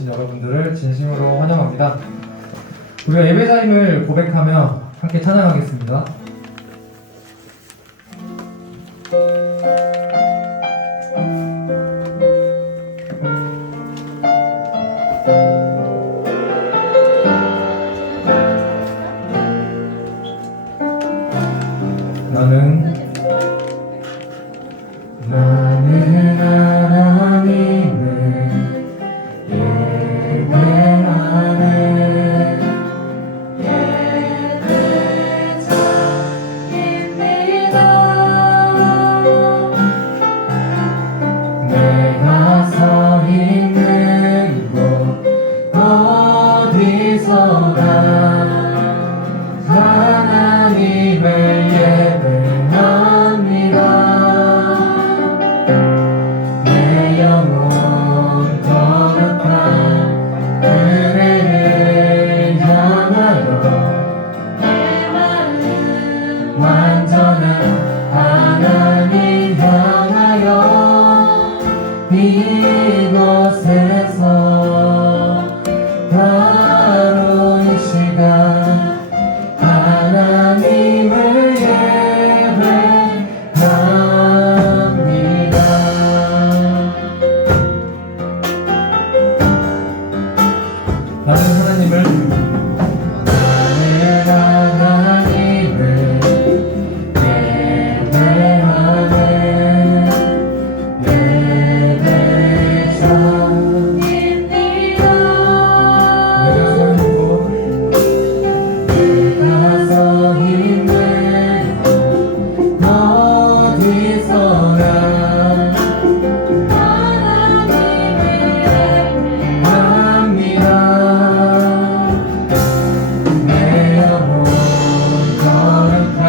오신 여러분들을 진심으로 환영합니다. 우리가 예배자임을 고백하며 함께 찬양하겠습니다. 나는 하나님을 예배하네. 예배자입니다. 내가 서 있는 곳 어디서나 하나님을 예배합니다. 내 영혼 거룩한 그네를 향하여 내 마음 완전한 하나님 향하여 이곳에서 바로 이 시간 하나님을 예배합니다. 나는 하나님을 예배하네. 내가 서 있는 곳 어디서나 합니다. 내 영혼 거룩한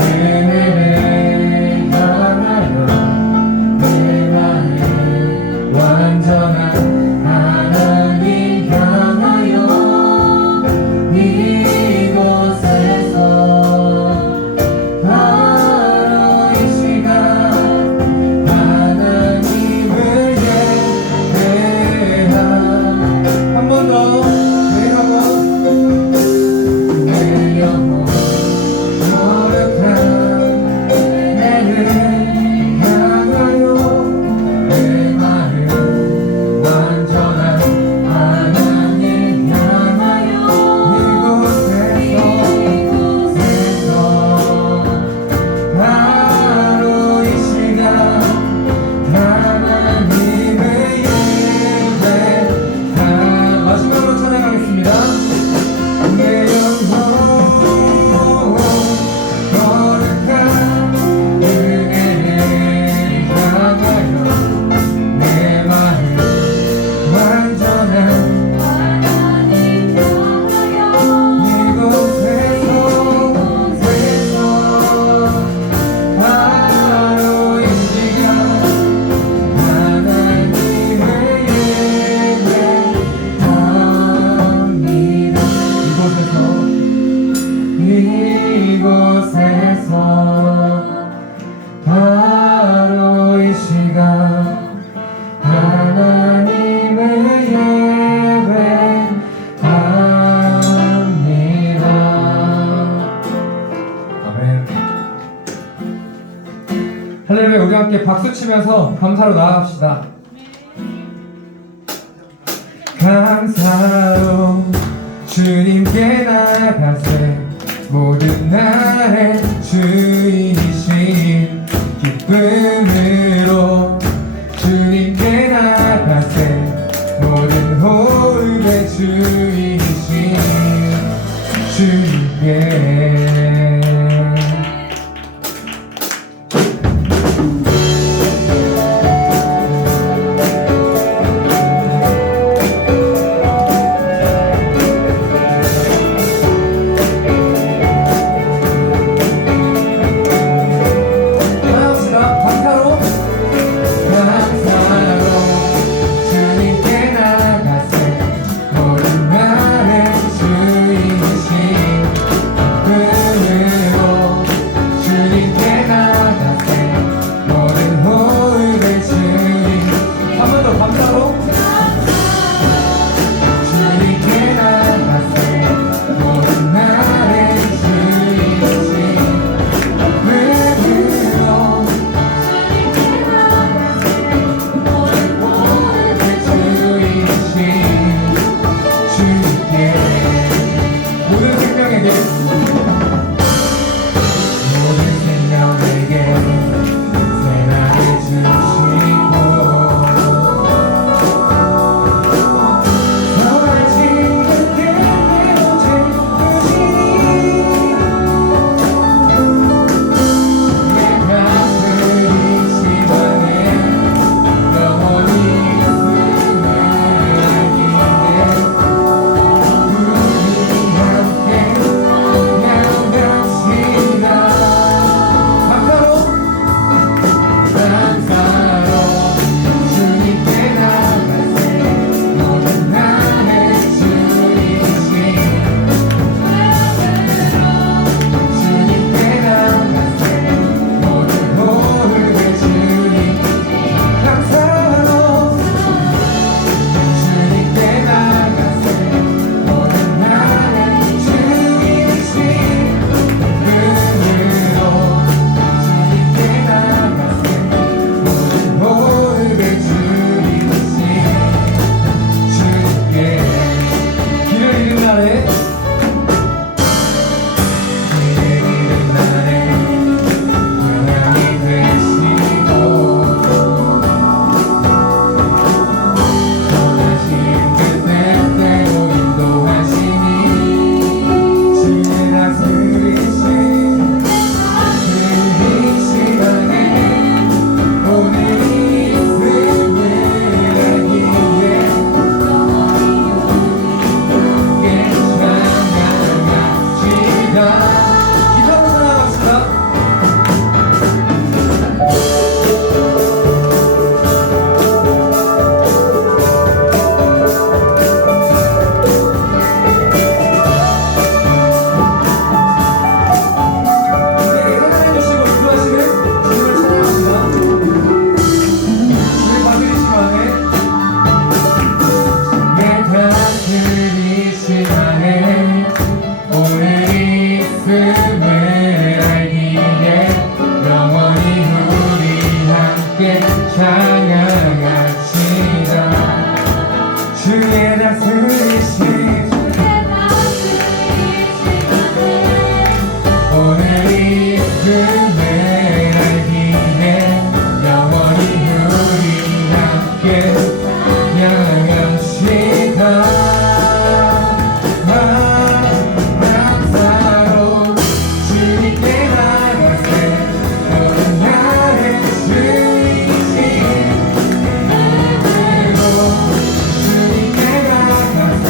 은혜를 향하여 내 마음 완전한 하나님 향하여 이곳에서 바로 이 시간 하나님을 예배하 한 번 더 내 영혼 거룩한 은혜를 향하여 내 마음 완전한 하나님 향하여 이곳에서 바로 이 시간 하나님을 예배하 마지막으로 찬양하겠습니다. 내 영혼 거룩한 은혜를 향하여 내 마음 완전한 하나님 향하여 이곳에서 바로 이 시간 하나님을 예배합니다. 이곳에서 바로 이 시간 하나님을 예배합니다. 아멘. 할렐루야. 우리 함께 박수 치면서 감사로 나아갑시다. 감사로 주님께 나가세. 모든 나의 주이신 기쁨으로 주님께 나가세. 모든 호흡의 주이신 주님께 나갑시다. 감사로 주의 다스리심 오늘 있음을 알기에 영원히 우리 함께 양양시가 감사로 주님께 나가세 모든 나를 주이신 힘으로 주님께 나가세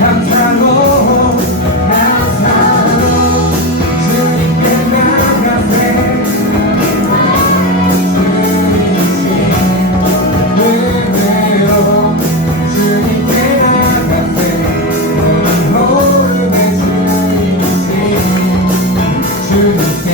감사로 주님께 나가세 주이신 은혜로 주님께 나가세 모든 주이신 주님께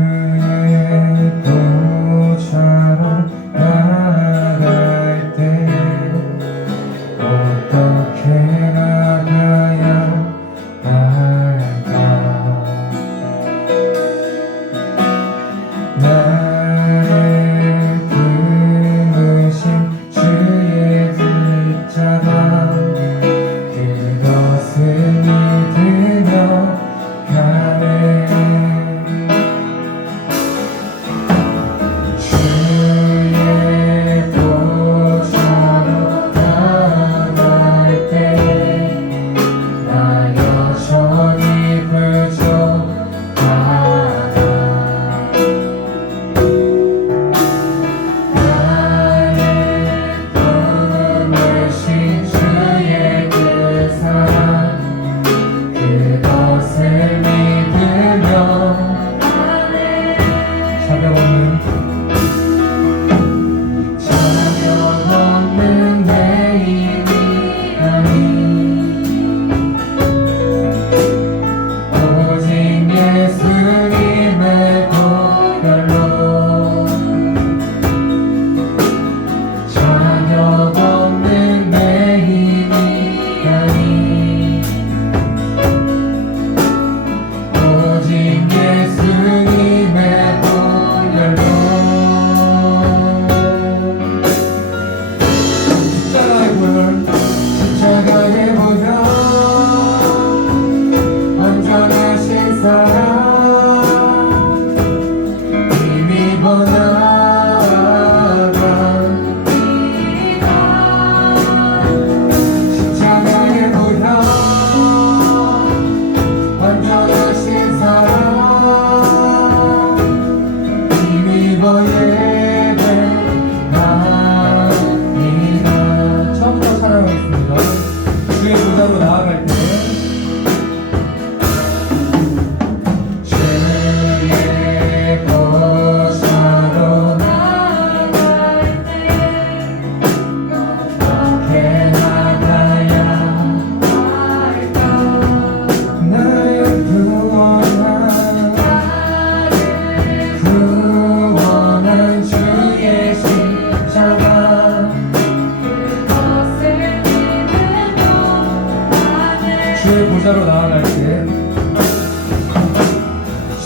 주의 보좌로 나갈 때 어떻게 나가야 할까 나를 품으신 주의 십자가 그것을 믿으며 가네 주의 보좌로 나갈 때 나 여전히 부족하다 나를 품으신 주의 그 사랑 그것을 믿으며 자격 없는 내 힘이 아닌 오직 예수님의 보혈로 자격 없는 내 힘이 아닌 오직 예수님의 보혈로 십자가의 보혈 완전하신 사랑 힘입어 나아가 십자가의 보혈 완전하신 사랑 힘입어 예배합니다. 처음부터 찬양하겠습니다. 주의 보좌로 나아갈 때 주의 보좌로 나아갈 때 어떻게 나가야 할까 나를 구원한 주의 십자가 주의 보좌로 나아갈 때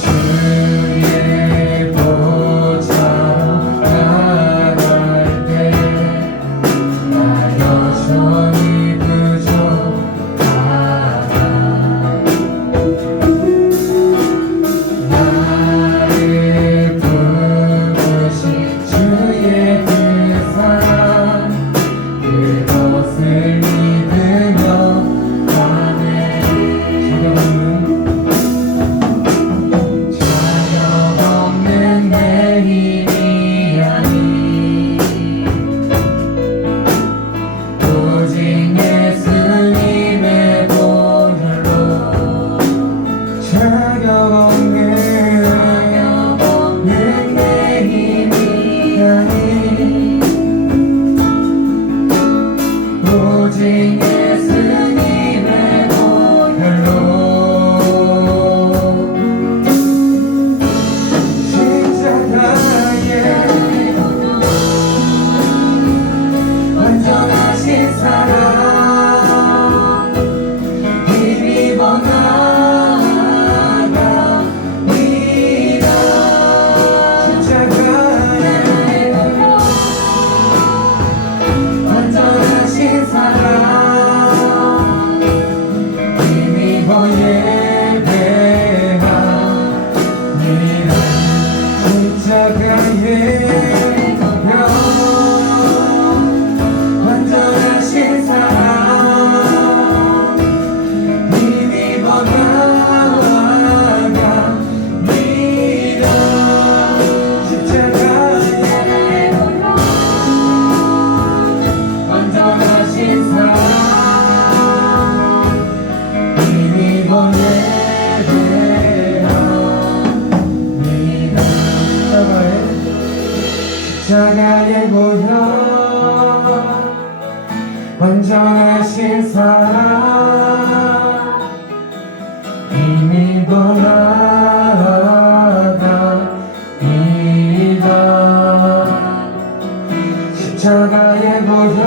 주의 보좌로 나아갈 때 나 여전히 부족하다 나를 부르신 주의 그 사랑 그것을 믿으며 가네 자격 없는 오직 예수님의 보혈로 자격 없는 내 힘이 아닌 오직 예수님의 보혈로 십자가에 완전하신 사랑 힘입어 나아갑니다. 십자가에 완전하신 사랑 힘입어 예배합니다. 십자가에 완전하신 사랑 힘입어 나아갑니다. 십자가에 완전하신 사랑 힘입어 예배합니다. 십자가의 보혈 완전하신 사랑 힘입어 나아갑니다. 십자가의 보혈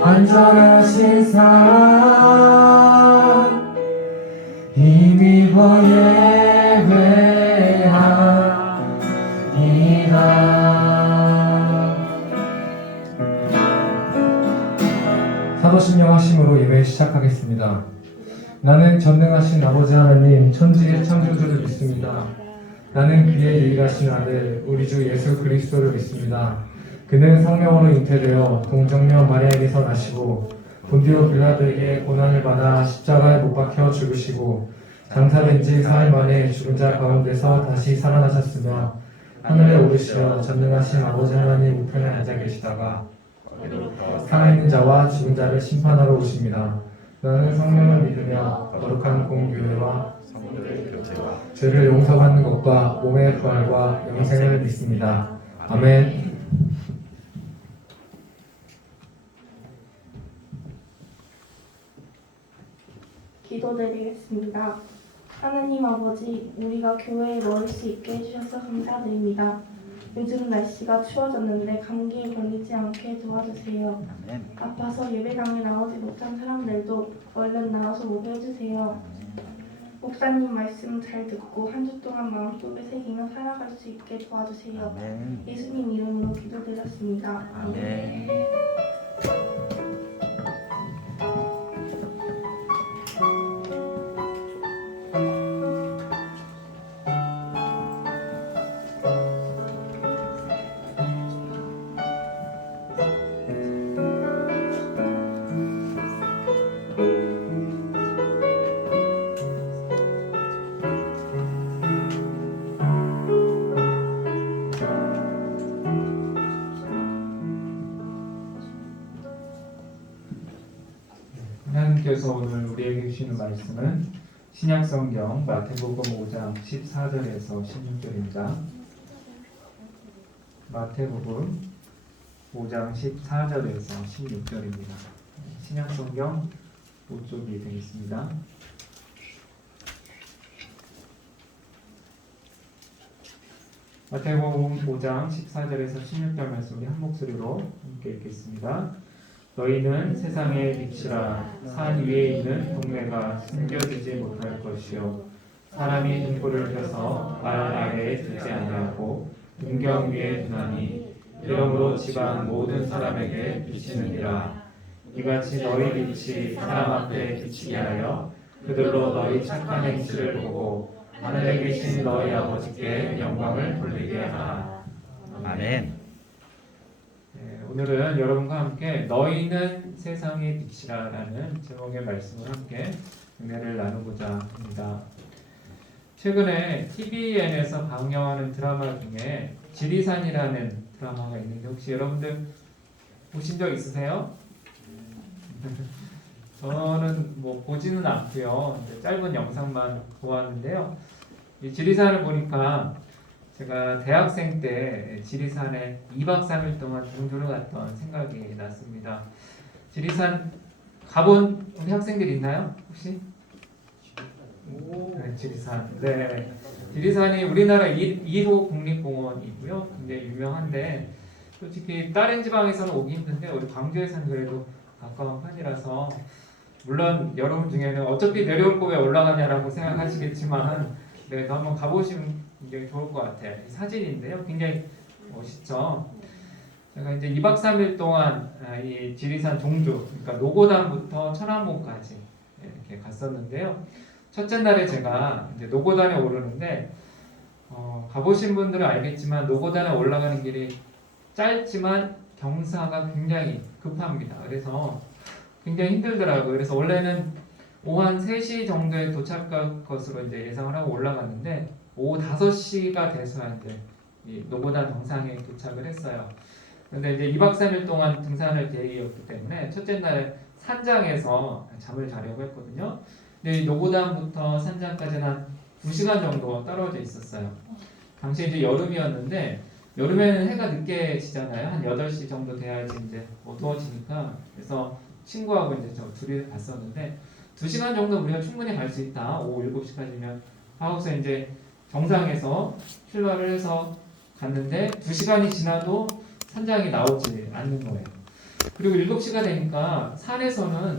완전하신 사랑 힘입어 예배합니다. 사도신령 하심으로 예배 시작하겠습니다. 나는 전능하신 아버지 하나님 천지의 창조주를 믿습니다. 나는 그의 유일하신 아들 우리 주 예수 그리스도를 믿습니다. 그는 성령으로 잉태되어 동정녀 마리아에게서 나시고 본디오 빌라도에게 고난을 받아 십자가에 못 박혀 죽으시고 장사된 지 사흘 만에 죽은 자 가운데서 다시 살아나셨으며 하늘에 오르시어 전능하신 아버지 하나님 우편에 앉아 계시다가 살아있는 자와 죽은 자를 심판하러 오십니다. 나는 성령을 믿으며 거룩한 공교회와 성도의 교제와 죄를 용서받는 것과 몸의 부활과 영생을 믿습니다. 아멘. 기도드리겠습니다. 하나님 아버지, 우리가 교회에 넣을 수 있게 해주셔서 감사드립니다. 요즘 날씨가 추워졌는데 감기에 걸리지 않게 도와주세요. 아멘. 아파서 예배당에 나오지 못한 사람들도 얼른 나와서 오게 해주세요. 목사님 말씀 잘 듣고 한 주 동안 마음속에 새기며 살아갈 수 있게 도와주세요. 아멘. 예수님 이름으로 기도드렸습니다. 아멘. 하나님께서 오늘 우리에게 주시는 말씀은 신약성경 마태복음 5장 14절에서 16절입니다. 마태복음 5장 14절에서 16절입니다. 신약성경 5쪽이 되겠습니다. 마태복음 5장 14절에서 16절 말씀 우리 한 목소리로 함께 읽겠습니다. 너희는 세상의 빛이라. 산 위에 있는 동네가 숨겨지지 못할 것이요 사람이 등불을 켜서 말 아래에 두지 아니하고 등경 위에 두나니 이러므로 집안 모든 사람에게 비치느니라. 이같이 너희 빛이 사람 앞에 비치게 하여 그들로 너희 착한 행실을 보고 하늘에 계신 너희 아버지께 영광을 돌리게 하라. 아멘. 오늘은 여러분과 함께 너희는 세상의 빛이라라는 제목의 말씀을 함께 은혜를 나누고자 합니다. 최근에 TVN에서 방영하는 드라마 중에 지리산이라는 드라마가 있는데 혹시 여러분들 보신 적 있으세요? 저는 뭐 보지는 않고요. 이제 짧은 영상만 보았는데요. 이 지리산을 보니까 제가 대학생 때 지리산에 2박 3일 동안 동조를 갔던 생각이 났습니다. 지리산 가본 우리 학생들 있나요? 혹시? 네, 지리산. 네. 지리산이 우리나라 1호 국립공원이고요. 굉장히 유명한데 솔직히 다른 지방에서는 오기 힘든데 우리 광주에서는 그래도 가까운 편이라서 물론 여러분 중에는 어차피 내려올 거에 올라가냐라고 생각하시겠지만 그래도 한번 가보시면 굉장히 좋을 것 같아요. 이 사진인데요. 굉장히 멋있죠. 제가 이제 2박 3일 동안 이 지리산 종주, 그러니까 노고단부터 천안봉까지 이렇게 갔었는데요. 첫째 날에 제가 이제 노고단에 오르는데 가보신 분들은 알겠지만 노고단에 올라가는 길이 짧지만 경사가 굉장히 급합니다. 그래서 굉장히 힘들더라고요. 그래서 원래는 오후 한 3시 정도에 도착할 것으로 이제 예상을 하고 올라갔는데 오후 5시가 돼서 이제 이 노고단 정상에 도착을 했어요. 근데 이제 2박 3일 동안 등산할 계획이었기 때문에 첫째 날에 산장에서 잠을 자려고 했거든요. 근데 이 노고단부터 산장까지는 한 2시간 정도 떨어져 있었어요. 당시 이제 여름이었는데 여름에는 해가 늦게 지잖아요. 한 8시 정도 돼야지 이제 어두워지니까. 그래서 친구하고 이제 저 둘이 갔었는데 2시간 정도 우리가 충분히 갈 수 있다. 오후 7시까지면 하고서 이제 정상에서 출발을 해서 갔는데 2시간이 지나도 산장이 나오지 않는 거예요. 그리고 7시가 되니까 산에서는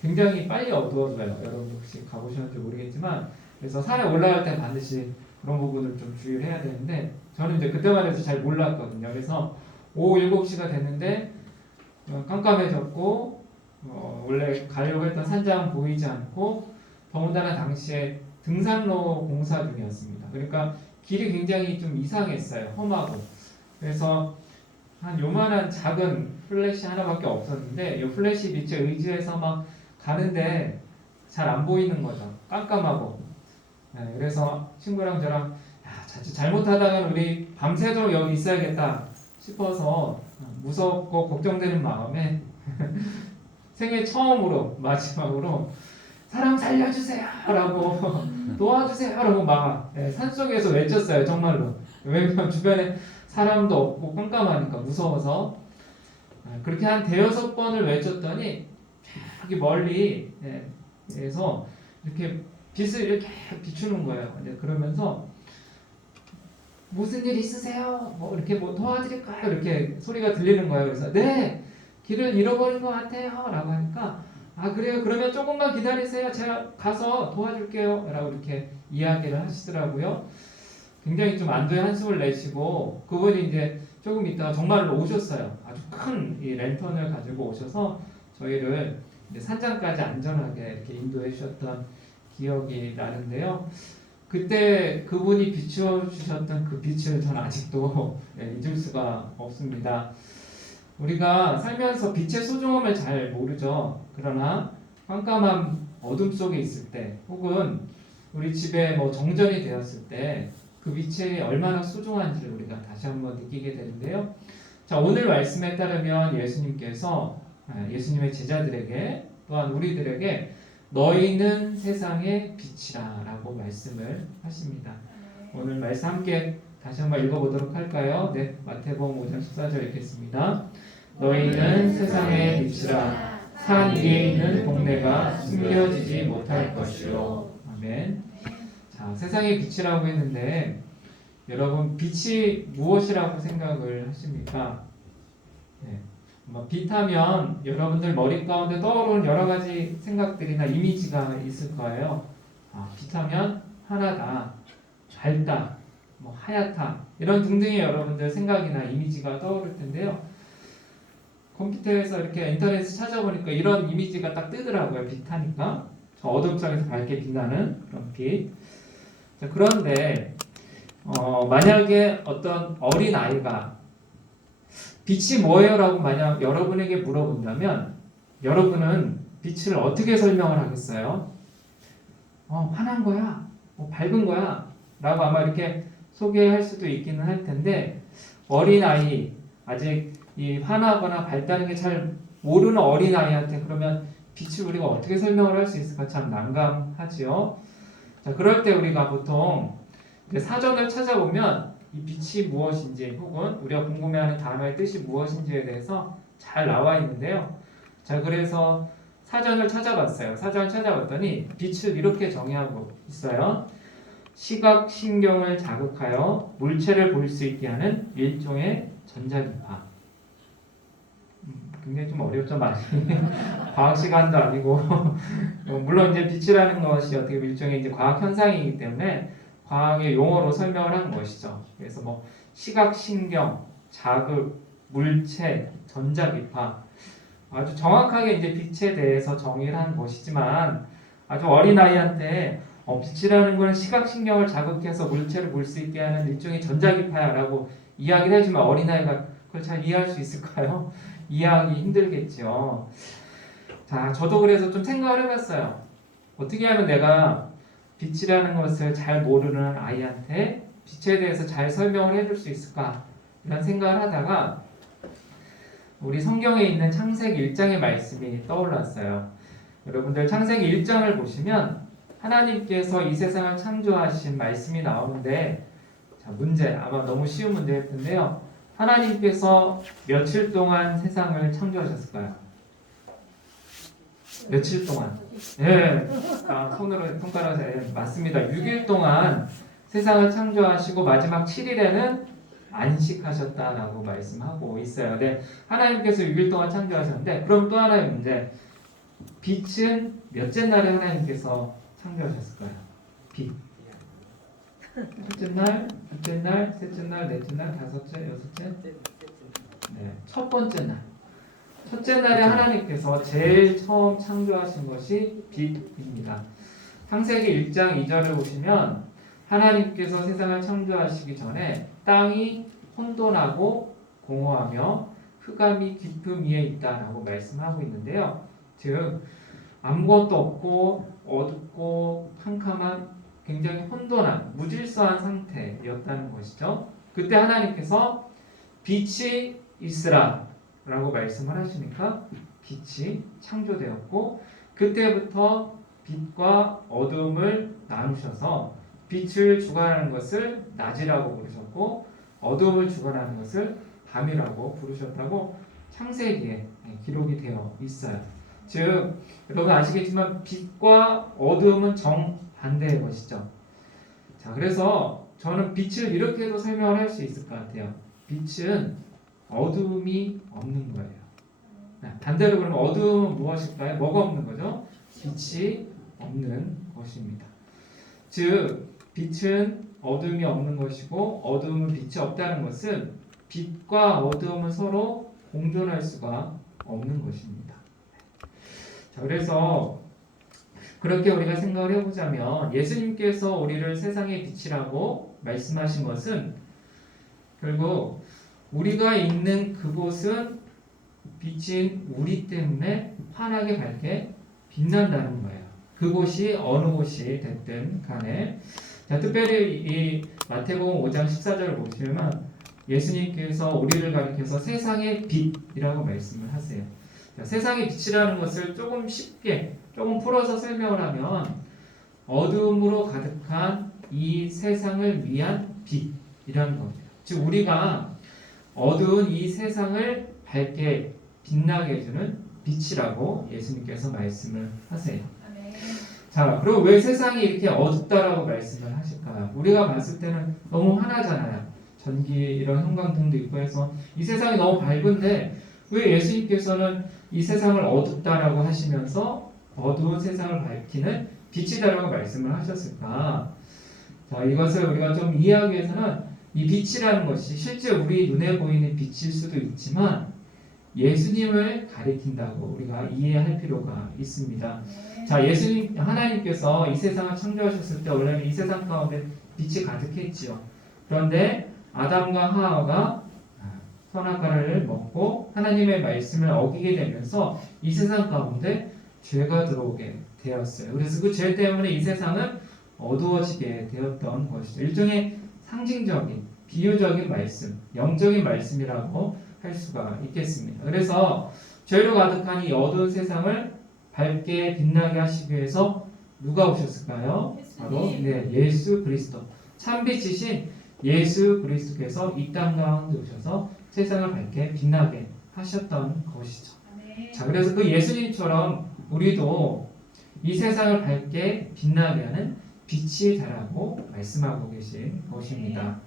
굉장히 빨리 어두워져요. 여러분 혹시 가보셨는지 모르겠지만 그래서 산에 올라갈 때 반드시 그런 부분을 좀 주의를 해야 되는데 저는 이제 그때만 해도 잘 몰랐거든요. 그래서 오후 7시가 됐는데 깜깜해졌고 원래 가려고 했던 산장 보이지 않고 더군다나 당시에 등산로 공사 중이었습니다. 그러니까 길이 굉장히 좀 이상했어요. 험하고. 그래서 한 요만한 작은 플래시 하나밖에 없었는데 이 플래시 빛에 의지해서 막 가는데 잘 안 보이는 거죠. 깜깜하고. 네, 그래서 친구랑 저랑 자칫 잘못하다간 우리 밤새도록 여기 있어야겠다 싶어서 무섭고 걱정되는 마음에 생애 처음으로 마지막으로 사람 살려주세요 라고 도와주세요 라고 막 산속에서 외쳤어요. 정말로. 왜냐면 주변에 사람도 없고 깜깜하니까 무서워서 그렇게 한 대여섯 번을 외쳤더니 저기 멀리 에서 이렇게 빛을 이렇게 비추는 거예요. 그러면서 무슨 일 있으세요? 뭐 이렇게 뭐 도와드릴까요? 이렇게 소리가 들리는 거예요. 그래서 네 길을 잃어버린 것 같아요 라고 하니까 아 그래요? 그러면 조금만 기다리세요. 제가 가서 도와줄게요 라고 이렇게 이야기를 하시더라고요. 굉장히 좀 안도의 한숨을 내시고 그분이 이제 조금 있다가 정말로 오셨어요. 아주 큰 이 랜턴을 가지고 오셔서 저희를 이제 산장까지 안전하게 이렇게 인도해 주셨던 기억이 나는데요. 그때 그분이 비추어주셨던 그 빛을 저는 아직도 잊을 수가 없습니다. 우리가 살면서 빛의 소중함을 잘 모르죠. 그러나 깜깜한 어둠 속에 있을 때 혹은 우리 집에 뭐 정전이 되었을 때 그 빛이 얼마나 소중한지를 우리가 다시 한번 느끼게 되는데요. 자, 오늘 말씀에 따르면 예수님의 제자들에게 또한 우리들에게 너희는 세상의 빛이라 라고 말씀을 하십니다. 오늘 말씀 함께 다시 한번 읽어보도록 할까요? 네, 마태복음 5장 14절 읽겠습니다. 너희는 세상의 빛이라 산 위에 있는 동네가 숨겨지지 못할 것이요. 아멘. 자, 세상의 빛이라고 했는데 여러분 빛이 무엇이라고 생각을 하십니까? 네. 빛하면 여러분들 머리 가운데 떠오르는 여러 가지 생각들이나 이미지가 있을 거예요. 빛하면 하나다, 밝다, 뭐 하얗다 이런 등등의 여러분들 생각이나 이미지가 떠오를 텐데요. 컴퓨터에서 이렇게 인터넷에서 찾아보니까 이런 이미지가 딱 뜨더라고요. 빛하니까 저 어둠 속에서 밝게 빛나는 그런 빛. 자, 그런데 만약에 어떤 어린 아이가 빛이 뭐예요? 라고 만약 여러분에게 물어본다면 여러분은 빛을 어떻게 설명을 하겠어요? 환한 거야, 밝은 거야 라고 아마 이렇게 소개할 수도 있기는 할 텐데 어린 아이, 아직 이 화나거나 밝다는 게 잘 모르는 어린아이한테 그러면 빛을 우리가 어떻게 설명을 할 수 있을까 참 난감하지요. 자, 그럴 때 우리가 보통 이제 사전을 찾아보면 이 빛이 무엇인지 혹은 우리가 궁금해하는 단어의 뜻이 무엇인지에 대해서 잘 나와 있는데요. 자, 그래서 사전을 찾아봤어요. 사전을 찾아봤더니 빛을 이렇게 정의하고 있어요. 시각 신경을 자극하여 물체를 볼 수 있게 하는 일종의 전자기파. 굉장히 좀 어렵죠, 많이. 과학 시간도 아니고 물론 이제 빛이라는 것이 어떻게 일종의 이제 과학 현상이기 때문에 과학의 용어로 설명을 한 것이죠. 그래서 뭐 시각 신경, 자극, 물체, 전자기파 아주 정확하게 이제 빛에 대해서 정의를 한 것이지만 아주 어린 아이한테 빛이라는 건 시각 신경을 자극해서 물체를 볼 수 있게 하는 일종의 전자기파야라고 이야기를 해주면 어린 아이가 그걸 잘 이해할 수 있을까요? 이해하기 힘들겠죠. 자, 저도 그래서 좀 생각을 해봤어요. 어떻게 하면 내가 빛이라는 것을 잘 모르는 아이한테 빛에 대해서 잘 설명을 해줄 수 있을까? 이런 생각을 하다가 우리 성경에 있는 창세기 1장의 말씀이 떠올랐어요. 여러분들 창세기 1장을 보시면 하나님께서 이 세상을 창조하신 말씀이 나오는데 자, 문제, 아마 너무 쉬운 문제일 텐데요. 하나님께서 며칠 동안 세상을 창조하셨을까요? 며칠 동안? 예, 손으로 손가락으로 맞습니다. 6일 동안 세상을 창조하시고 마지막 7일에는 안식하셨다라고 말씀하고 있어요. 네, 하나님께서 6일 동안 창조하셨는데 그럼 또 하나의 문제. 빛은 몇째 날에 하나님께서 창조하셨을까요? 빛. 첫째 날, 둘째 날, 셋째 날, 넷째 날, 다섯째, 여섯째. 네, 첫 번째 날. 첫째 날에 하나님께서 제일 처음 창조하신 것이 빛입니다. 창세기 1장 2절을 보시면 하나님께서 세상을 창조하시기 전에 땅이 혼돈하고 공허하며 흑암이 깊음 위에 있다라고 말씀하고 있는데요. 즉 아무것도 없고 어둡고 캄캄한 굉장히 혼돈한 무질서한 상태였다는 것이죠. 그때 하나님께서 빛이 있으라 라고 말씀을 하시니까 빛이 창조되었고 그때부터 빛과 어둠을 나누셔서 빛을 주관하는 것을 낮이라고 부르셨고 어둠을 주관하는 것을 밤이라고 부르셨다고 창세기에 기록이 되어 있어요. 즉 여러분 아시겠지만 빛과 어둠은 정반대의 것이죠. 자, 그래서 저는 빛을 이렇게도 설명을 할 수 있을 것 같아요. 빛은 어둠이 없는 거예요. 반대로 그러면 어둠은 무엇일까요? 뭐가 없는 거죠? 빛이 없는 것입니다. 즉 빛은 어둠이 없는 것이고 어둠은 빛이 없다는 것은 빛과 어둠은 서로 공존할 수가 없는 것입니다. 자, 그래서 그렇게 우리가 생각을 해보자면 예수님께서 우리를 세상의 빛이라고 말씀하신 것은 결국 우리가 있는 그곳은 빛인 우리 때문에 환하게 밝게 빛난다는 거예요. 그곳이 어느 곳이 됐든 간에. 자, 특별히 이 마태복음 5장 14절을 보시면 예수님께서 우리를 가리켜서 세상의 빛이라고 말씀을 하세요. 자, 세상의 빛이라는 것을 조금 쉽게 조금 풀어서 설명을 하면 어둠으로 가득한 이 세상을 위한 빛이라는 겁니다. 즉 우리가 어두운 이 세상을 밝게 빛나게 해주는 빛이라고 예수님께서 말씀을 하세요. 자, 그리고 왜 세상이 이렇게 어둡다라고 말씀을 하실까요? 우리가 봤을 때는 너무 환하잖아요. 전기 이런 형광등도 있고 해서 이 세상이 너무 밝은데 왜 예수님께서는 이 세상을 어둡다라고 하시면서 어두운 세상을 밝히는 빛이다라고 말씀을 하셨을까? 자, 이것을 우리가 좀 이해하기 위해서는 이 빛이라는 것이 실제 우리 눈에 보이는 빛일 수도 있지만 예수님을 가리킨다고 우리가 이해할 필요가 있습니다. 자, 예수님 하나님께서 이 세상을 창조하셨을 때 원래는 이 세상 가운데 빛이 가득했지요. 그런데 아담과 하와가 선악과를 먹고 하나님의 말씀을 어기게 되면서 이 세상 가운데 죄가 들어오게 되었어요. 그래서 그 죄 때문에 이 세상은 어두워지게 되었던 것이죠. 일종의 상징적인 비유적인 말씀, 영적인 말씀이라고 할 수가 있겠습니다. 그래서 죄로 가득한 이 어두운 세상을 밝게 빛나게 하시기 위해서 누가 오셨을까요? 바로 예수 그리스도, 참빛이신 예수 그리스도께서 이 땅 가운데 오셔서 세상을 밝게 빛나게 하셨던 것이죠. 자, 그래서 그 예수님처럼 우리도 이 세상을 밝게 빛나게 하는 빛이 되라고 말씀하고 계신 것입니다.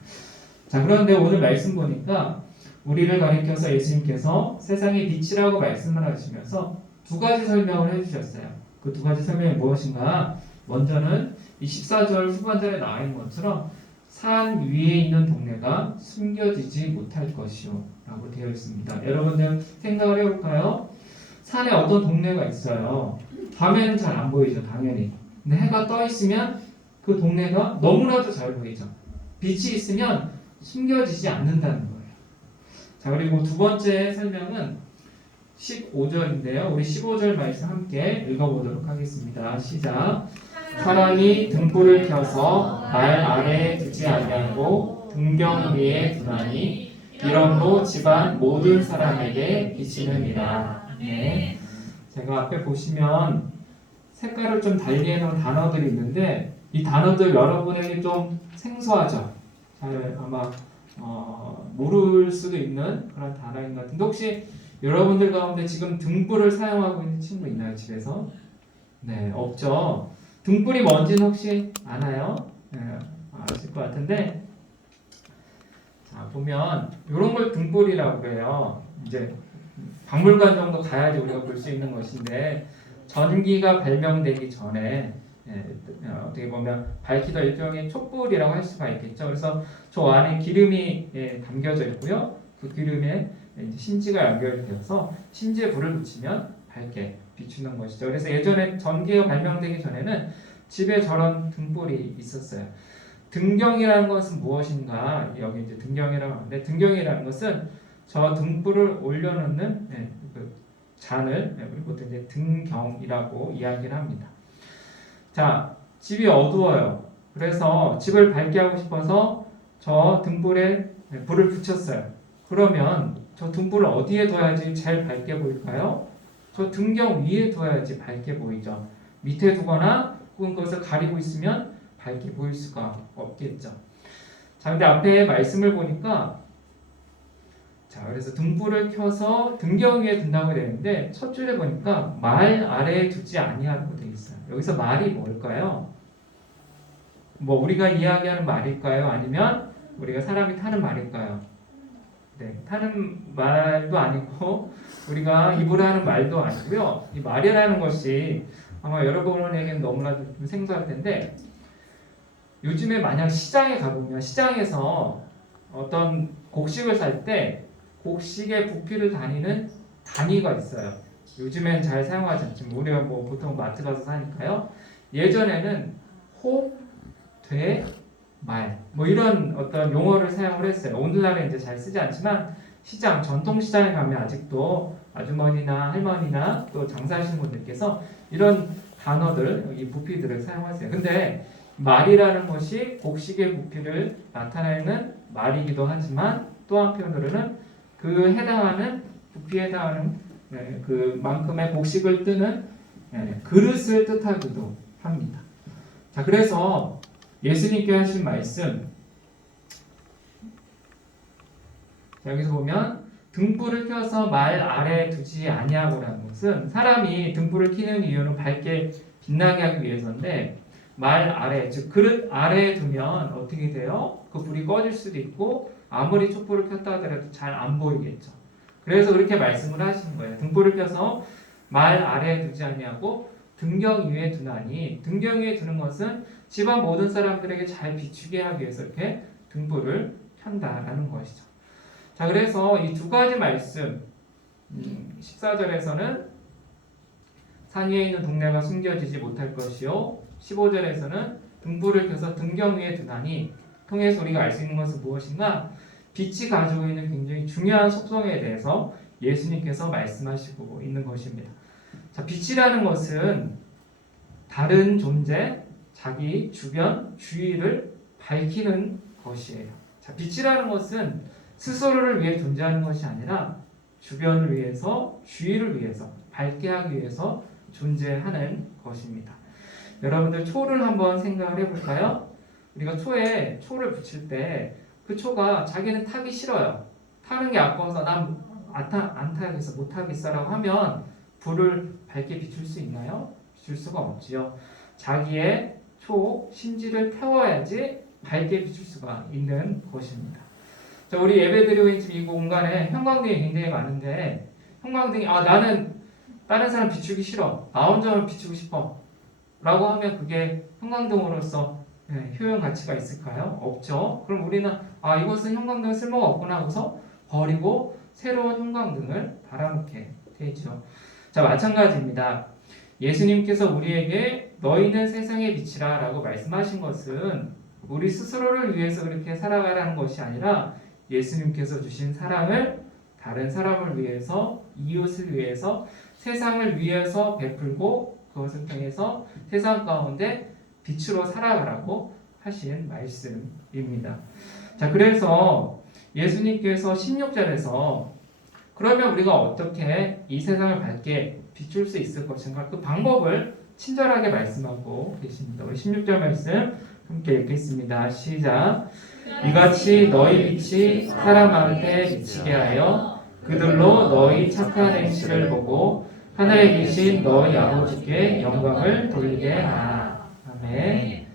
자, 그런데 오늘 말씀 보니까 우리를 가리켜서 예수님께서 세상의 빛이라고 말씀을 하시면서 두 가지 설명을 해주셨어요. 그 두 가지 설명이 무엇인가? 먼저는 이 14절 후반절에 나와 있는 것처럼 산 위에 있는 동네가 숨겨지지 못할 것이요 라고 되어 있습니다. 여러분들 생각을 해볼까요? 산에 어떤 동네가 있어요. 밤에는 잘 안 보이죠, 당연히. 근데 해가 떠 있으면 그 동네가 너무나도 잘 보이죠. 빛이 있으면 숨겨지지 않는다는 거예요. 자, 그리고 두 번째 설명은 15절인데요. 우리 15절 말씀 함께 읽어보도록 하겠습니다. 시작. 사람이 등불을 켜서 말 아래에 두지 아니하고 등경 위에 두나니 이러므로 집안 모든 사람에게 비치느니라. 네. 제가 앞에 보시면 색깔을 좀 달리 해놓은 단어들이 있는데 이 단어들 여러분에게 좀 생소하죠? 잘 아마 모를 수도 있는 그런 단어인 것 같은데 혹시 여러분들 가운데 지금 등불을 사용하고 있는 친구 있나요? 집에서? 네, 없죠. 등불이 뭔지는 혹시 아나요? 네, 아실 것 같은데 자, 보면 이런 걸 등불이라고 해요. 이제 박물관 정도 가야지 우리가 볼 수 있는 것인데 전기가 발명되기 전에 어떻게 보면 밝히던 일종의 촛불이라고 할 수가 있겠죠. 그래서 저 안에 기름이 담겨져 있고요. 그 기름에 이제 심지가 연결되어서 심지에 불을 붙이면 밝게 비추는 것이죠. 그래서 예전에 전기가 발명되기 전에는 집에 저런 등불이 있었어요. 등경이라는 것은 무엇인가? 여기 이제 등경이라고 하는데 등경이라는 것은 저 등불을 올려놓는 그 잔을 그리고 이제 등경이라고 이야기를 합니다. 자, 집이 어두워요. 그래서 집을 밝게 하고 싶어서 저 등불에 불을 붙였어요. 그러면 저 등불을 어디에 둬야지 제일 밝게 보일까요? 저 등경 위에 둬야지 밝게 보이죠. 밑에 두거나 혹은 그것을 가리고 있으면 밝게 보일 수가 없겠죠. 자, 근데 앞에 말씀을 보니까 자, 그래서 등불을 켜서 등경 위에 둔다고 되는데 첫 줄에 보니까 말 아래에 두지 아니하고 되어 있어요. 여기서 말이 뭘까요? 뭐 우리가 이야기하는 말일까요? 아니면 우리가 사람이 타는 말일까요? 네, 타는 말도 아니고 우리가 입으로 하는 말도 아니고요. 이 말이라는 것이 아마 여러분에게는 너무나 좀 생소할 텐데 요즘에 만약 시장에 가보면 시장에서 어떤 곡식을 살 때 곡식의 부피를 다니는 단위가 있어요. 요즘엔 잘 사용하지 않지만 우리가 뭐 보통 마트 가서 사니까요. 예전에는 호, 돼, 말, 뭐 이런 어떤 용어를 사용을 했어요. 오늘날에 이제 잘 쓰지 않지만 시장, 전통시장에 가면 아직도 아주머니나 할머니나 또 장사하시는 분들께서 이런 단어들, 이 부피들을 사용하세요. 근데 말이라는 것이 곡식의 부피를 나타내는 말이기도 하지만 또 한편으로는 그 해당하는 부피에 해당하는 그만큼의 곡식을 뜨는 그릇을 뜻하기도 합니다. 자, 그래서 예수님께 하신 말씀 자, 여기서 보면 등불을 켜서 말 아래에 두지 아니하고라는 것은 사람이 등불을 켜는 이유는 밝게 빛나게 하기 위해서인데 말 아래, 즉 그릇 아래에 두면 어떻게 돼요? 그 불이 꺼질 수도 있고 아무리 촛불을 켰다 하더라도 잘 안 보이겠죠. 그래서 그렇게 말씀을 하시는 거예요. 등불을 켜서 말 아래에 두지 아니하고 등경 위에 두나니 등경 위에 두는 것은 집안 모든 사람들에게 잘 비추게 하기 위해서 이렇게 등불을 켠다라는 것이죠. 자, 그래서 이 두 가지 말씀 14절에서는 산 위에 있는 동네가 숨겨지지 못할 것이요 15절에서는 등불을 켜서 등경 위에 두나니 통해서 우리가 알 수 있는 것은 무엇인가? 빛이 가지고 있는 굉장히 중요한 속성에 대해서 예수님께서 말씀하시고 있는 것입니다. 자, 빛이라는 것은 다른 존재, 자기 주변, 주위를 밝히는 것이에요. 자, 빛이라는 것은 스스로를 위해 존재하는 것이 아니라 주변을 위해서, 주위를 위해서, 밝게 하기 위해서 존재하는 것입니다. 여러분들 초를 한번 생각을 해볼까요? 우리가 초에 초를 붙일 때 그 초가 자기는 타기 싫어요. 타는 게 아까워서 난 안 타겠어, 못 타겠어라고 하면 불을 밝게 비출 수 있나요? 비출 수가 없지요. 자기의 초, 심지를 태워야지 밝게 비출 수가 있는 것입니다. 자, 우리 예배드리고 있는 이 공간에 형광등이 굉장히 많은데 형광등이 나는 다른 사람 비추기 싫어, 나 혼자만 비추고 싶어 라고 하면 그게 형광등으로서 효용 가치가 있을까요? 없죠. 그럼 우리는 이것은 형광등 쓸모가 없구나 하고서 버리고 새로운 형광등을 달아놓게 되죠. 자, 마찬가지입니다. 예수님께서 우리에게 너희는 세상의 빛이라 라고 말씀하신 것은 우리 스스로를 위해서 그렇게 살아가라는 것이 아니라 예수님께서 주신 사랑을 다른 사람을 위해서, 이웃을 위해서, 세상을 위해서 베풀고 그것을 통해서 세상 가운데 빛으로 살아가라고 하신 말씀입니다. 자, 그래서 예수님께서 16절에서 그러면 우리가 어떻게 이 세상을 밝게 비출 수 있을 것인가, 그 방법을 친절하게 말씀하고 계십니다. 우리 16절 말씀 함께 읽겠습니다. 시작. 이같이 너희 빛이 사람 앞에 비치게 하여 그들로 너희 착한 행실을 보고 하늘에 계신 너희 아버지께 영광을 돌리게 하라. 아멘.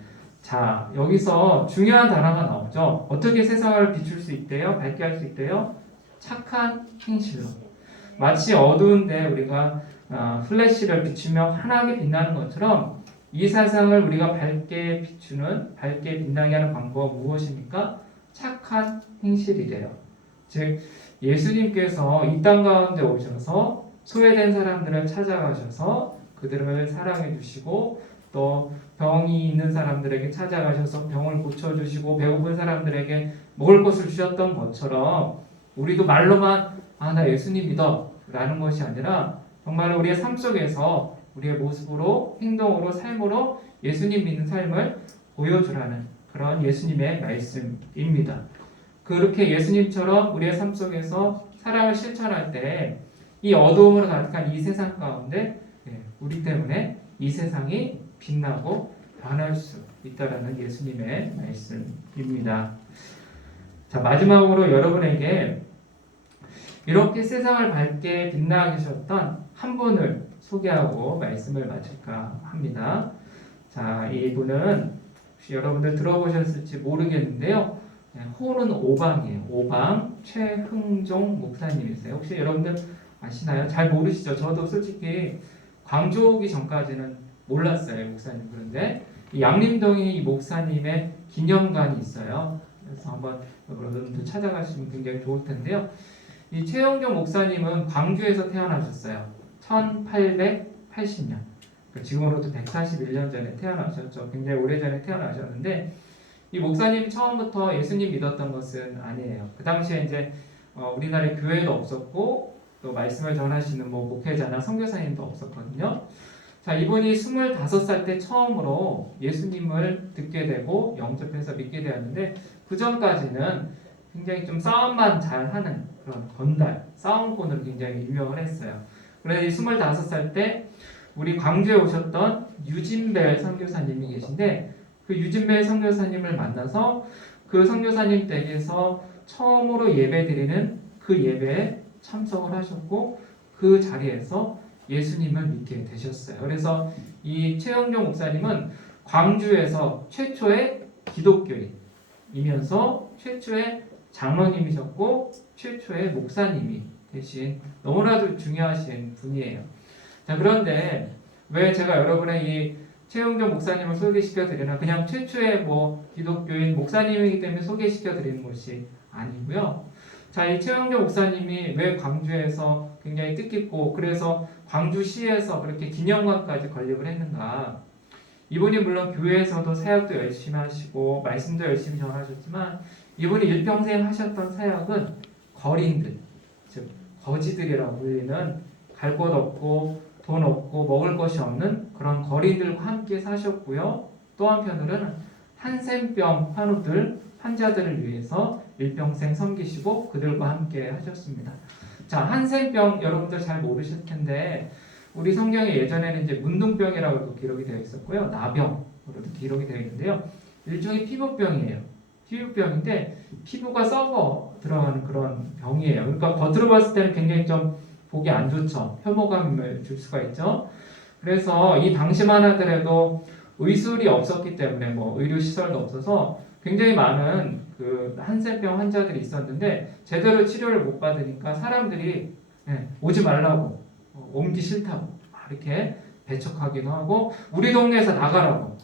자, 여기서 중요한 단어가 나오죠. 어떻게 세상을 비출 수 있대요? 밝게 할 수 있대요? 착한 행실로. 마치 어두운데 우리가 플래시를 비추며 환하게 빛나는 것처럼 이 세상을 우리가 밝게 비추는, 밝게 빛나게 하는 방법은 무엇입니까? 착한 행실이래요. 즉 예수님께서 이 땅 가운데 오셔서 소외된 사람들을 찾아가셔서 그들을 사랑해 주시고 또 병이 있는 사람들에게 찾아가셔서 병을 고쳐주시고 배고픈 사람들에게 먹을 것을 주셨던 것처럼 우리도 말로만 나 예수님 믿어 라는 것이 아니라 정말 우리의 삶 속에서 우리의 모습으로, 행동으로, 삶으로 예수님 믿는 삶을 보여주라는 그런 예수님의 말씀입니다. 그렇게 예수님처럼 우리의 삶 속에서 사랑을 실천할 때 이 어두움으로 가득한 이 세상 가운데 우리 때문에 이 세상이 빛나고 변할 수 있다라는 예수님의 말씀입니다. 자, 마지막으로 여러분에게 이렇게 세상을 밝게 빛나게 하셨던 한 분을 소개하고 말씀을 마칠까 합니다. 자, 이분은 혹시 여러분들 들어보셨을지 모르겠는데요. 호는 오방이에요. 오방 최흥종 목사님이세요. 혹시 여러분들 아시나요? 잘 모르시죠? 저도 솔직히 광주 오기 전까지는 몰랐어요, 목사님. 그런데 이 양림동에 이 목사님의 기념관이 있어요. 그래서 한번 여러분들 찾아가시면 굉장히 좋을 텐데요. 이 최영경 목사님은 광주에서 태어나셨어요. 1880년. 지금으로부터 141년 전에 태어나셨죠. 굉장히 오래전에 태어나셨는데 이 목사님이 처음부터 예수님 믿었던 것은 아니에요. 그 당시에 이제 우리나라에 교회도 없었고 또 말씀을 전하시는 목회자나 선교사님도 없었거든요. 자, 이분이 25살 때 처음으로 예수님을 듣게 되고 영접해서 믿게 되었는데 그 전까지는 굉장히 좀 싸움만 잘하는 그런 건달, 싸움꾼으로 굉장히 유명을 했어요. 그래서 25살 때 우리 광주에 오셨던 유진벨 선교사님이 계신데 그 유진벨 선교사님을 만나서 그 선교사님 댁에서 처음으로 예배드리는 그 예배에 참석을 하셨고 그 자리에서 예수님을 믿게 되셨어요. 그래서 이 최영종 목사님은 광주에서 최초의 기독교인이면서 최초의 장로님이셨고 최초의 목사님이 되신 너무나도 중요하신 분이에요. 자, 그런데 왜 제가 여러분의 이 최영종 목사님을 소개시켜 드리나 그냥 최초의 기독교인 목사님이기 때문에 소개시켜 드리는 것이 아니고요. 자, 이 최영종 목사님이 왜 광주에서 굉장히 뜻깊고 그래서 광주시에서 그렇게 기념관까지 건립을 했는가? 이분이 물론 교회에서도 사역도 열심히 하시고 말씀도 열심히 전하셨지만 이분이 일평생 하셨던 사역은 거린들, 즉 거지들이라고 불리는 갈 곳 없고 돈 없고 먹을 것이 없는 그런 거린들과 함께 사셨고요. 또 한편으로는 한센병 환자들을 위해서 일평생 섬기시고 그들과 함께 하셨습니다. 자, 한센병 여러분들 잘 모르실 텐데 우리 성경에 예전에는 이제 문둥병이라고도 기록이 되어 있었고요. 나병으로도 기록이 되어 있는데요. 일종의 피부병이에요. 피부병인데 피부가 썩어 들어가는 그런 병이에요. 그러니까 겉으로 봤을 때는 굉장히 좀 보기 안 좋죠. 혐오감을 줄 수가 있죠. 그래서 이 당시만 하더라도 의술이 없었기 때문에 뭐 의료 시설도 없어서 굉장히 많은 그 한센병 환자들이 있었는데 제대로 치료를 못 받으니까 사람들이 오지 말라고 옮기 싫다고 막 이렇게 배척하기도 하고 우리 동네에서 나가라고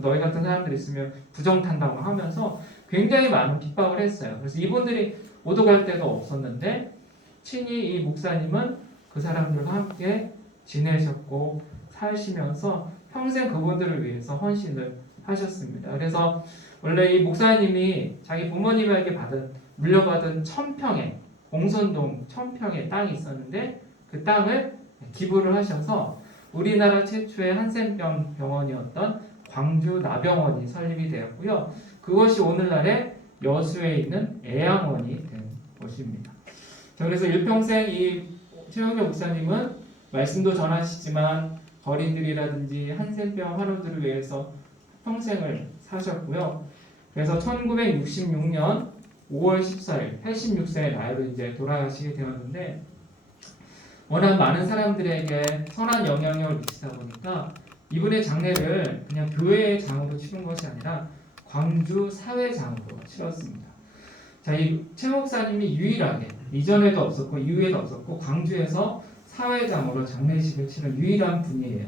너희 같은 사람들이 있으면 부정탄다고 하면서 굉장히 많은 핍박을 했어요. 그래서 이분들이 오도 갈 데가 없었는데 친히 이 목사님은 그 사람들과 함께 지내셨고 사시면서 평생 그분들을 위해서 헌신을 하셨습니다. 그래서 원래 이 목사님이 자기 부모님에게 물려받은 1000평의 공선동 1000평의 땅이 있었는데 그 땅을 기부를 하셔서 우리나라 최초의 한센병 병원이었던 광주 나병원이 설립이 되었고요. 그것이 오늘날의 여수에 있는 애양원이 된 것입니다. 자, 그래서 일평생 이 최영재 목사님은 말씀도 전하시지만 거린들이라든지 한센병 환우들을 위해서 평생을 사셨고요. 그래서 1966년 5월 14일 86세의 나이로 이제 돌아가시게 되었는데 워낙 많은 사람들에게 선한 영향력을 미치다 보니까 이분의 장례를 그냥 교회의 장으로 치른 것이 아니라 광주 사회장으로 치렀습니다. 자, 이 최 목사님이 유일하게 이전에도 없었고 이후에도 없었고 광주에서 사회장으로 장례식을 치른 유일한 분이에요.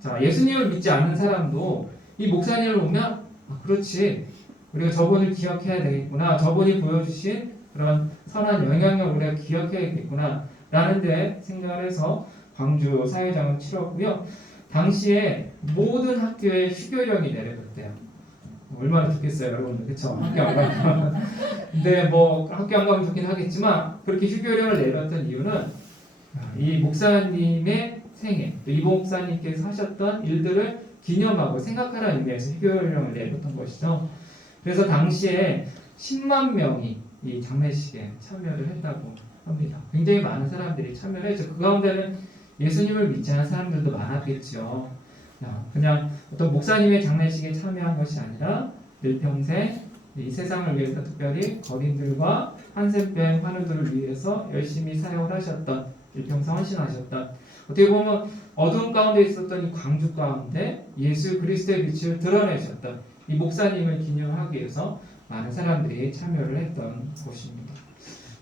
자, 예수님을 믿지 않는 사람도 이 목사님을 보면 그렇지 우리가 저분을 기억해야 되겠구나 저분이 보여주신 그런 선한 영향력을 우리가 기억해야겠구나 라는 데 생각을 해서 광주 사회장을 치렀고요. 당시에 모든 학교에 휴교령이 내려졌대요. 얼마나 좋겠어요 여러분들 그쵸? 학교 안 가면 근데 뭐 학교 안 가면 좋긴 하겠지만 그렇게 휴교령을 내렸던 이유는 이 목사님의 생애 또 이 목사님께서 하셨던 일들을 기념하고 생각하라는 의미에서 휴교령을 내렸던 것이죠. 그래서 당시에 10만 명이 이 장례식에 참여를 했다고 합니다. 굉장히 많은 사람들이 참여를 했죠. 그 가운데는 예수님을 믿지 않은 사람들도 많았겠죠. 그냥 어떤 목사님의 장례식에 참여한 것이 아니라 일평생 이 세상을 위해서 특별히 거린들과 한센병 환우들을 위해서 열심히 사역을 하셨던 일평생 헌신하셨던 어떻게 보면 어두운 가운데 있었던 이 광주 가운데 예수 그리스도의 빛을 드러내셨던 이 목사님을 기념하기 위해서 많은 사람들이 참여를 했던 곳입니다.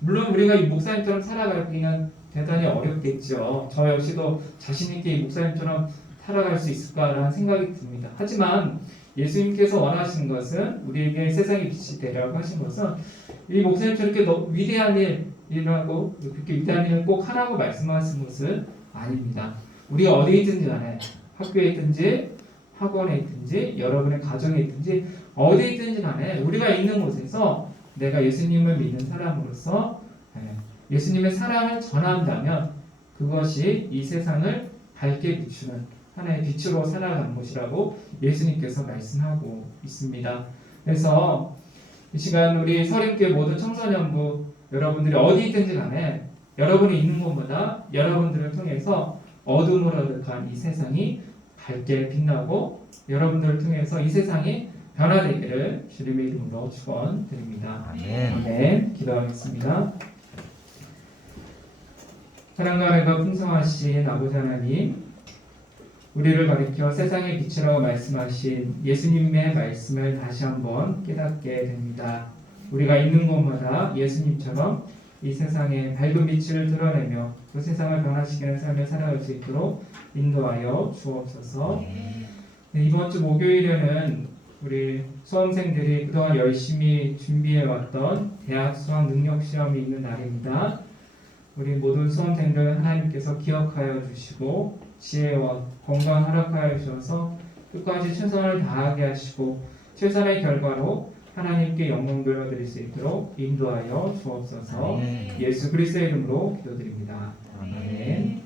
물론 우리가 이 목사님처럼 살아가기는 대단히 어렵겠죠. 저 역시도 자신 있게 이 목사님처럼 살아갈 수 있을까라는 생각이 듭니다. 하지만 예수님께서 원하시는 것은 우리에게 세상의 빛이 되라고 하신 것은 이 목사님처럼 이렇게 위대한 일이라고 그렇게 위대한 일을 꼭 하라고 말씀하신 것은 아닙니다. 우리가 어디에 있든지 간에 학교에 있든지 학원에 있든지 여러분의 가정에 있든지 어디에 있든지 간에 우리가 있는 곳에서 내가 예수님을 믿는 사람으로서 예수님의 사랑을 전한다면 그것이 이 세상을 밝게 비추는 하나의 빛으로 살아가는 것이라고 예수님께서 말씀하고 있습니다. 그래서 이 시간 우리 서림교회 모든 청소년부 여러분들이 어디 있든지 간에 여러분이 있는 곳마다 여러분들을 통해서 어둠으로 가득한 이 세상이 밝게 빛나고 여러분들을 통해서 이 세상이 변화되기를 주님의 이름으로 축원드립니다. 아멘. 기도하겠습니다. 사랑과 은혜가 풍성하신 아버지 하나님, 우리를 가리켜 세상의 빛이라고 말씀하신 예수님의 말씀을 다시 한번 깨닫게 됩니다. 우리가 있는 곳마다 예수님처럼 이 세상에 밝은 빛을 드러내며 그 세상을 변화시키는 삶을 살아갈 수 있도록 인도하여 주옵소서. 네, 이번 주 목요일에는 우리 수험생들이 그동안 열심히 준비해왔던 대학 수학 능력 시험이 있는 날입니다. 우리 모든 수험생들 하나님께서 기억하여 주시고 지혜와 건강 허락하여 주셔서 끝까지 최선을 다하게 하시고 최선의 결과로 하나님께 영광 돌려드릴 수 있도록 인도하여 주옵소서. 예수 그리스도의 이름으로 기도드립니다. 아멘.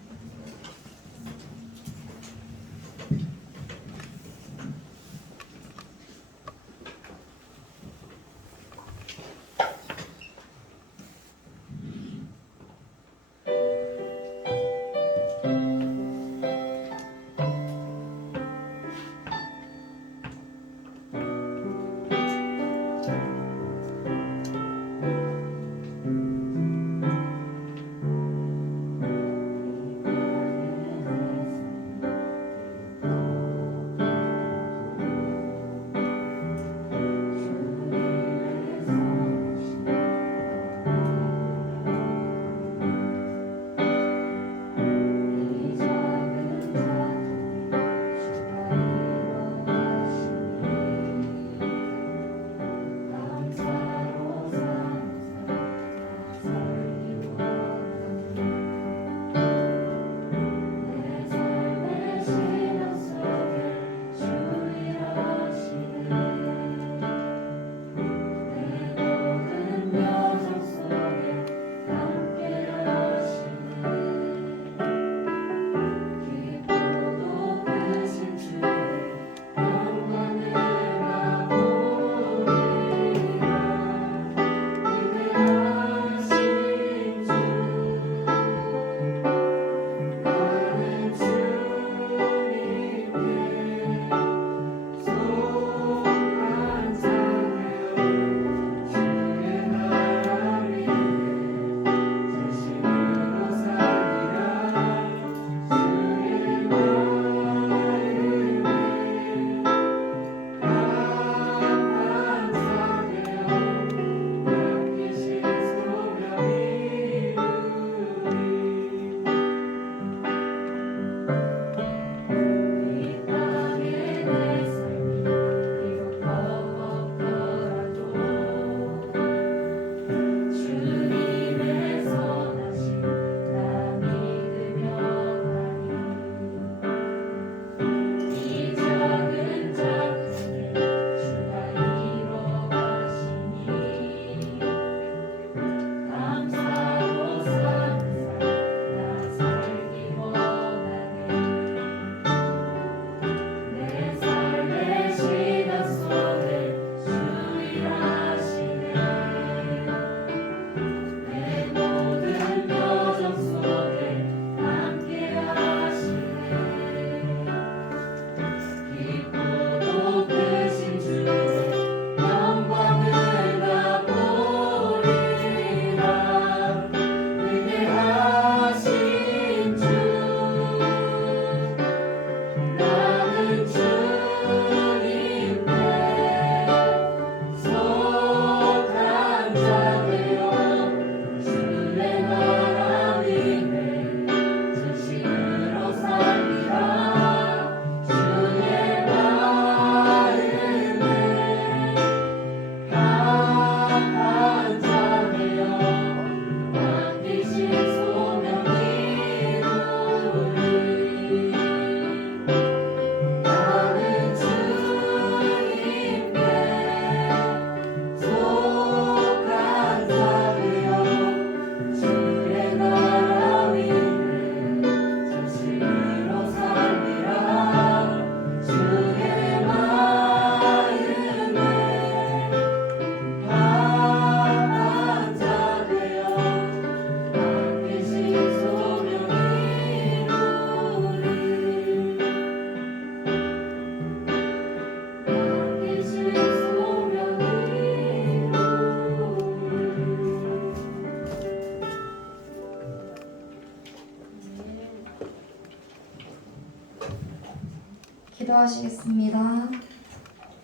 기도하시겠습니다.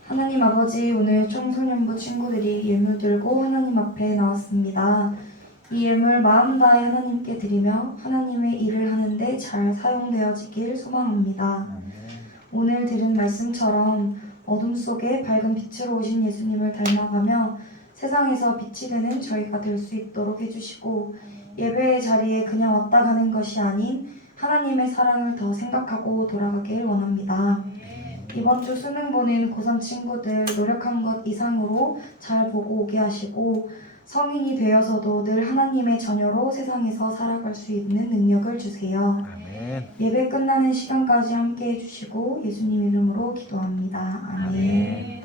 하나님 아버지, 오늘 청소년부 친구들이 예물 들고 하나님 앞에 나왔습니다. 이 예물 마음 다해 하나님께 드리며 하나님의 일을 하는데 잘 사용되어지길 소망합니다. 오늘 들은 말씀처럼 어둠 속에 밝은 빛으로 오신 예수님을 닮아가며 세상에서 빛이 되는 저희가 될 수 있도록 해주시고, 예배의 자리에 그냥 왔다 가는 것이 아닌 하나님의 사랑을 더 생각하고 돌아가길 원합니다. 이번 주 수능 보는 고3 친구들 노력한 것 이상으로 잘 보고 오게 하시고, 성인이 되어서도 늘 하나님의 자녀로 세상에서 살아갈 수 있는 능력을 주세요. 아멘. 예배 끝나는 시간까지 함께 해주시고 예수님 이름으로 기도합니다. 아멘.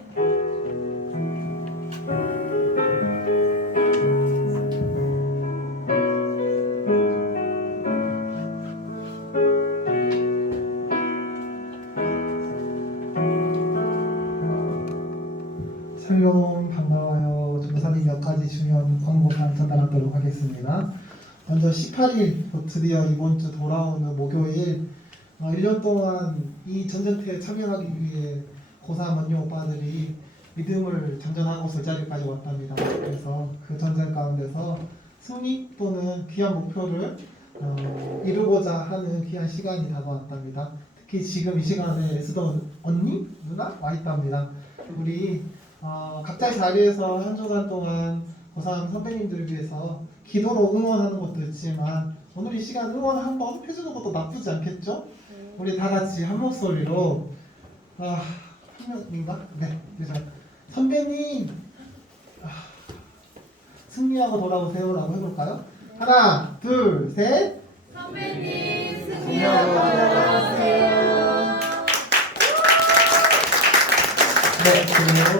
샬롬, 반가워요. 전도사님 몇 가지 중요한 광고를 전달하도록 하겠습니다. 먼저 18일 드디어 이번 주 돌아오는 목요일 1년 동안 이 전쟁터에 참여하기 위해 고3 언니 오빠들이 믿음을 전전하고서 이 자리까지 왔답니다. 그래서 그 전쟁 가운데서 승리 또는 귀한 목표를 이루고자 하는 귀한 시간이 다가왔답니다. 특히 지금 이 시간에 쓰던 언니, 누나 와 있답니다. 우리 각자의 자리에서 한 주간 동안 고3 선배님들을 위해서 기도로 응원하는 것도 있지만 오늘 이 시간 응원 한번 해주는 것도 나쁘지 않겠죠? 우리 다 같이 한 목소리로 한 명인가? 네, 그죠. 선배님 승리하고 돌아오세요라고 해볼까요? 하나, 둘, 셋. 선배님 승리하고 돌아오세요. 네,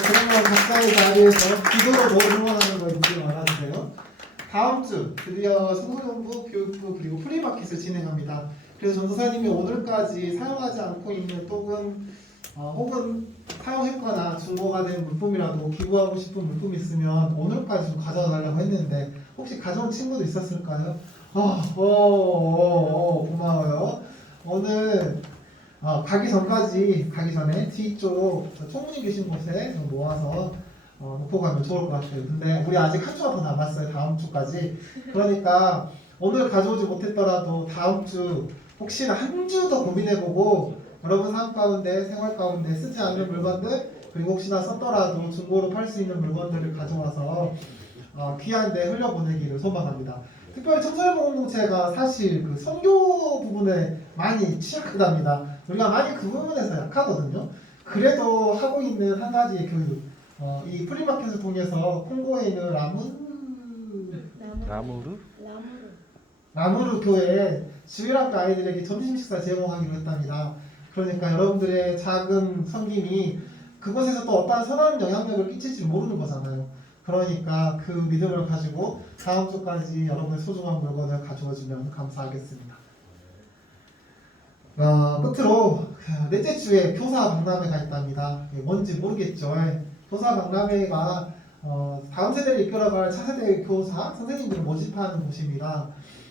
그러면 각자의 자리에서 기도로 응원하는 거 잊지 말아주세요. 다음 주 드디어 성소년부, 교육부 그리고 프리마켓을 진행합니다. 그래서 전도사님이 오늘까지 사용하지 않고 있는 혹은 사용했거나 중고가 된 물품이라도 기부하고 싶은 물품이 있으면 오늘까지 좀 가져다 달라고 했는데 혹시 가져온 친구도 있었을까요? 고마워요. 오늘 가기 전에 뒤쪽 총무님 계신 곳에 좀 모아서 놓고 가면 좋을 것 같아요. 근데 우리 아직 한 주가 더 남았어요. 다음 주까지. 그러니까 오늘 가져오지 못했더라도 다음 주 혹시나 한 주 더 고민해보고 여러분 삶 가운데 생활 가운데 쓰지 않는 물건들 그리고 혹시나 썼더라도 중고로 팔 수 있는 물건들을 가져와서 귀한데 흘려보내기를 소망합니다. 특별히 청소년 공동체가 사실 그 선교 부분에 많이 취약하답니다. 우리가 많이 그 부분에서 약하거든요. 그래도 하고 있는 한 가지 이 프리마켓을 통해서 콩고에 있는 라무르 교회 주일학교 아이들에게 점심 식사 제공하기로 했답니다. 그러니까 여러분들의 작은 섬김이 그곳에서 또 어떤 선한 영향력을 끼칠지 모르는 거잖아요. 그러니까 그 믿음을 가지고 다음 주까지 여러분의 소중한 물건을 가져와주면 감사하겠습니다. 끝으로 넷째 주에 교사 박람회가 있답니다. 뭔지 모르겠죠. 교사 박람회가 다음 세대를 이끌어갈 차세대 교사, 선생님들을 모집하는 곳입니다.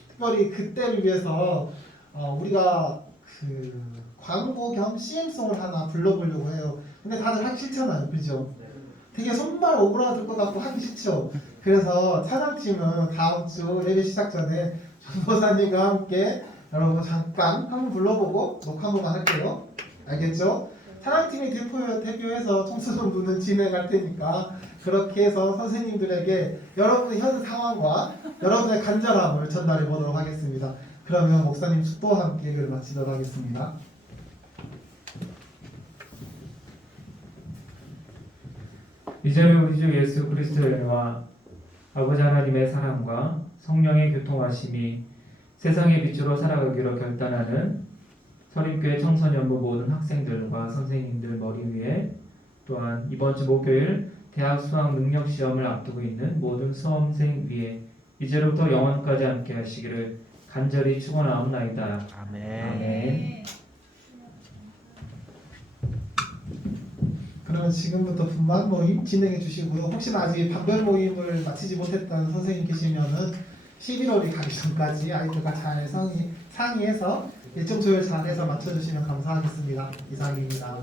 특별히 그때를 위해서 우리가 광고 겸 CM송을 하나 불러보려고 해요. 근데 다들 하기 싫잖아요. 그죠? 되게 손발 오그라들 것 같고 하기 싫죠? 그래서 찬양팀은 다음 주 예배 시작 전에 전도사님과 함께 여러분 잠깐 한번 불러보고 녹화 한번 할게요. 알겠죠? 찬양팀이 대표해서 청소년부는 진행할 테니까 그렇게 해서 선생님들에게 여러분의 현 상황과 여러분의 간절함을 전달해 보도록 하겠습니다. 그러면 목사님 축도와 함께 예배를 마치도록 하겠습니다. 이제는 우리 주 예수 그리스도의 은혜와 아버지 하나님의 사랑과 성령의 교통하심이 세상의 빛으로 살아가기로 결단하는 서림교회 청소년부 모든 학생들과 선생님들 머리 위에 또한 이번 주 목요일 대학 수학 능력 시험을 앞두고 있는 모든 수험생 위에 이제로부터 영원까지 함께 하시기를 간절히 축원하옵나이다. 아멘. 그러면 지금부터 분반 모임 진행해 주시고요. 혹시나 아직 반별 모임을 마치지 못했다는 선생님 계시면은 11월이 가기 전까지 아이들과 잘 상의해서 일정 조율 잘해서 맞춰주시면 감사하겠습니다. 이상입니다.